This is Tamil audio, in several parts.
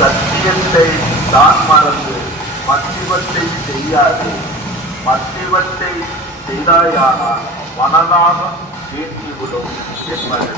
சத்தியத்தை தான் மறந்து மத்திவத்தை செய்யாதே. மத்திவத்தை செய்தாயானால் மனதாக வேண்டிவிடும் என்பது.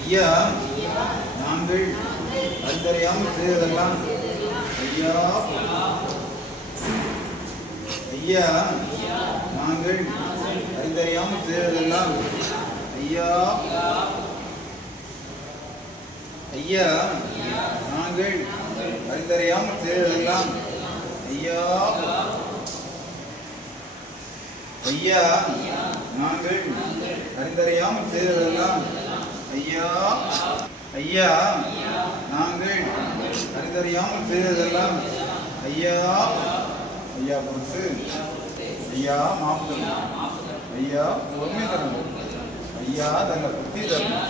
ஐயா, நாங்கள் அறிந்தறியாமல் செய்ததெல்லாம் ஐயா. ஐயா, நாங்கள் அறிந்தறியாமல் செய்ததெல்லாம் ஐயா. ஐயா, நாங்கள் அறிந்தறியாமல் செய்ததெல்லாம் ஐயா. ஐயா, நாங்கள் அறிந்தறியாமல் செய்ததெல்லாம் ஐயா. ஐயா, நாங்கள் அறிந்தறியாமல் செய்ததெல்லாம் ஐயா. ஐயா பொறுத்து, ஐயா மாப்பு, ஐயா பொறுமை தரணும், ஐயா நல்ல புத்தி தரணும்.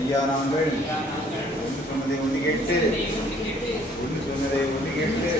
ஐயா, நாங்கள் ஒன்று சொன்னதை ஒன்று கேட்டு, ஒன்று சொன்னதை ஒன்று கேட்டு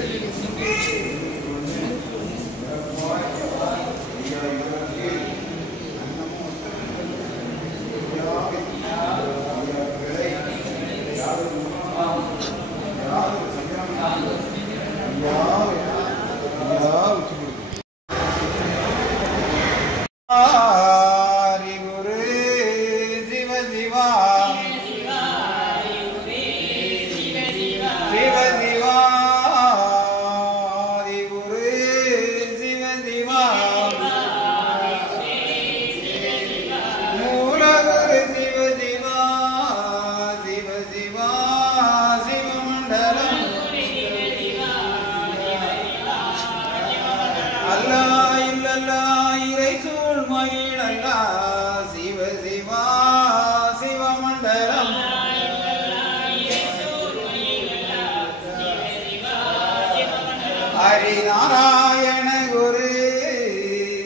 நாராயண குரு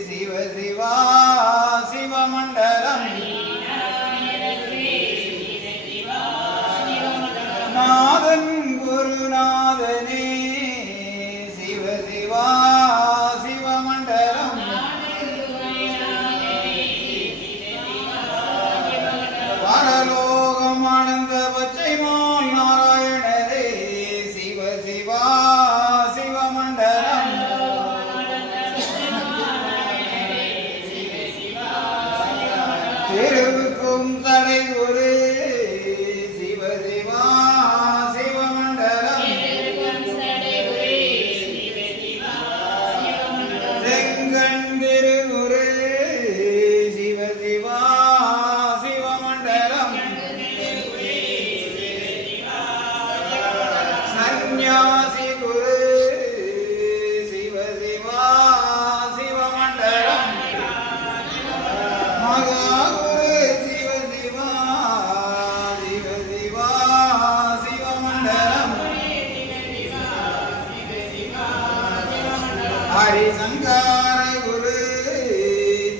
சிவ சிவா சிவமண்டலம். நாதன் குருநாதனே சிவ சிவா சிவமண்டலம். பரலோகம் ஆனந்த பச்சைமான் நாராயணரே சிவ சிவா சிவமண்டலம். திருவுக்கும் தடை குரு சிவ சிவா சிவமண்டலம். செங்கண் திருகுரு சிவ சிவா சிவமண்டலம். சந்நியாசி குரு சிவ சிவா சிவமண்டலம். மகா குரு சிவ சிவா சிவ சிவா சிவமண்டலம். ஹரிசங்கார குரு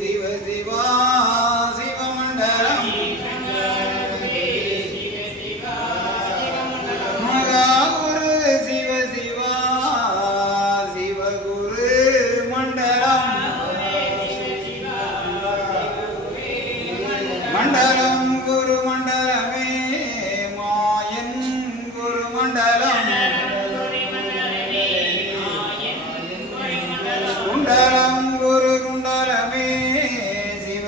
சிவ சிவா சிவமண்டலம். மகா குரு சிவ சிவா சிவகுரு மண்டலம். மண்டலம் குரு மண்டலமே மாயன் குரு மண்டலம். குண்டலம் குரு குண்டலமே சிவ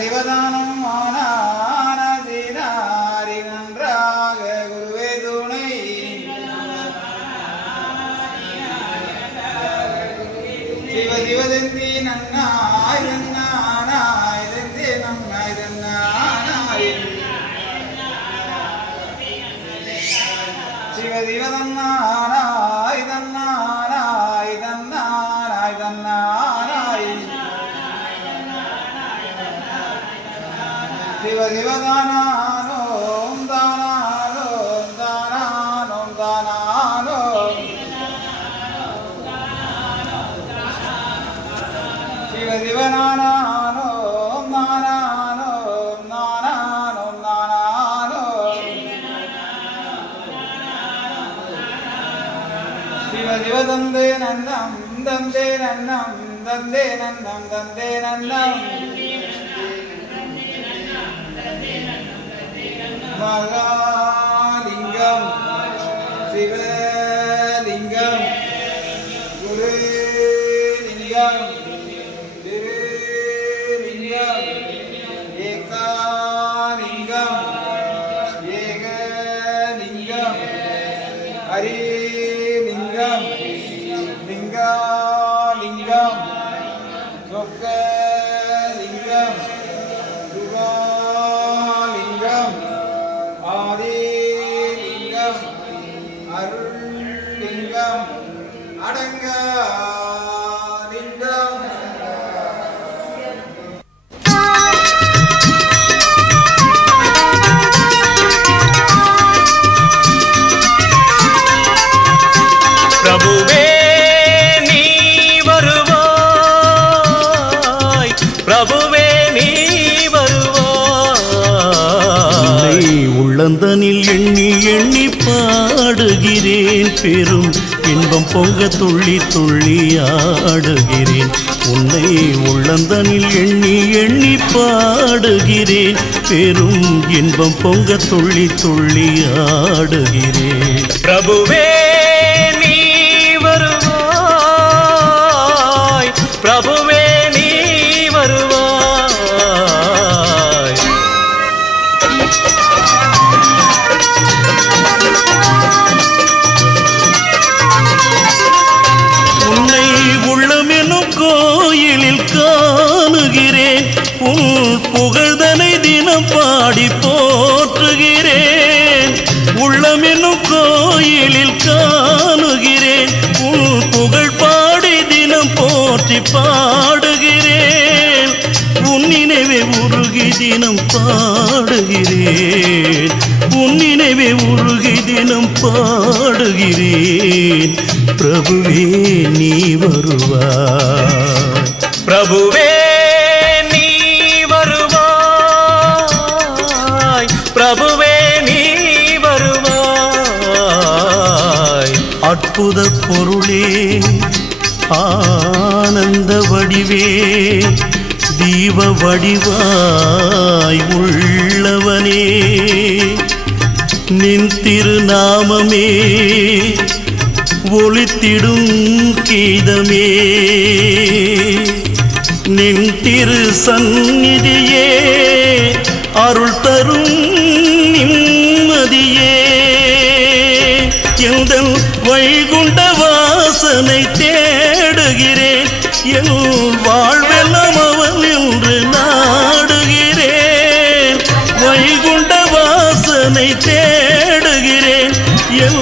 சிவதானம் ஆனான சீனாரி நன்றாக குருவே துணை சிவ சிவதந்தி நன்னாய் நன்னானாய் தந்தி நன்னாய் தன்னானாய் சிவ சிவ தன்னானாய் தன்னானாய் தன்னானாய் தன்னானாய் சிவ சிவ தானானோம் தானானோம் தானானோம் தானானோம் சிவ சிவ நானானோம் நானானோம் நானானோம் நானானோம் சிவ சிவ தந்தே நன்னம் தந்தே நன்னம் தந்தே நன்னம் தந்தே நன்னம் மகாலிங்கம் சிவலிங்கம் குருலிங்கம் திருலிங்கம் ஏகாலிங்கம் ஏகலிங்கம் ஹரிலிங்கம் லிங்காலிங்கம் சொக்கலிங்கம் சுகாலிங்கம் ஆதிலிங்கம் அருள்லிங்கம் அடங்கலிங்கம் பிரபுவே நீ வருவாய் பிரபுவே நீ வருவாய் உள்ளந்தனில் எண்ணி எண்ணி பாடுகிறேன் பெரும் இன்பம் பொங்க துள்ளி துள்ளி ஆடுகிறேன் உன்னை உள்ளந்தனில் எண்ணி எண்ணி பாடுகிறேன் பெரும் இன்பம் பொங்க துள்ளி துள்ளி ஆடுகிறேன் பிரபுவே நீ வருவாய் பிரபுவே நீ வருவாய் உன்னை உள்ளமெனும் கோயிலில் காணுகிறேன் உன் புகழ்தனை தினம் பாடி போற்றுகிறேன் உள்ளமெனும் கோயிலில் காணுகிறேன் உன் புகழ் பாடி தினம் போற்றி பாடுகிறேன் உன் நினைவே உருகி தினம் பாடுகிறேன் உன் நினைவே உருகி தினம் பாடுகிறேன் பிரபுவே நீ வருவாய் பிரபுவே நீ வருவாய் பிரபுவே நீ வருவாய் அற்புத பொருளே ஆனந்த வடிவே தீப வடிவாய் உள்ளவனே நின் திருநாமமே ஒளித்திடும் கீதமே நின் திரு சந்நிதியே அருள் தரும் நிம்மதியே எந்தன் வைகுண்ட வாசனை தேடுகிறேன் என் வாழ்வெல்லாம் அவன் என்று நாடுகிறேன் வைகுண்ட வாசனை தேடுகிறேன் என்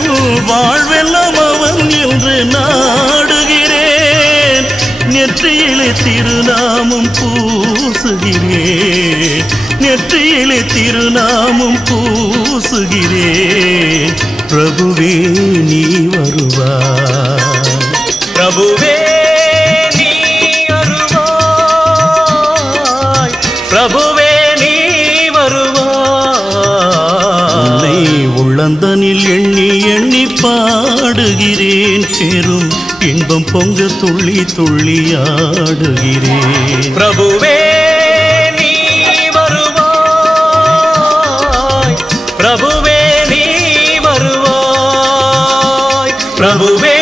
வாழ்வெல்லாம் அவன் என்று நாடுகிறேன் நெற்றியிலே திருநாமம் பூசுகிறேன் நெற்றியிலே திருநாமம் பூசுகிறேன் பிரபுவே நீ வருவாய் பிரபுவே நீ வருவாய் பிரபுவே நீ வருவாய் உள்ளந்தனில் எண்ணி எண்ணி பாடுகிறேன் பெரும் இன்பம் பொங்க துள்ளி துள்ளி ஆடுகிறேன் பிரபுவே நீ வருவாய் பிரபுவே நீ வருவாய் பிரபுவே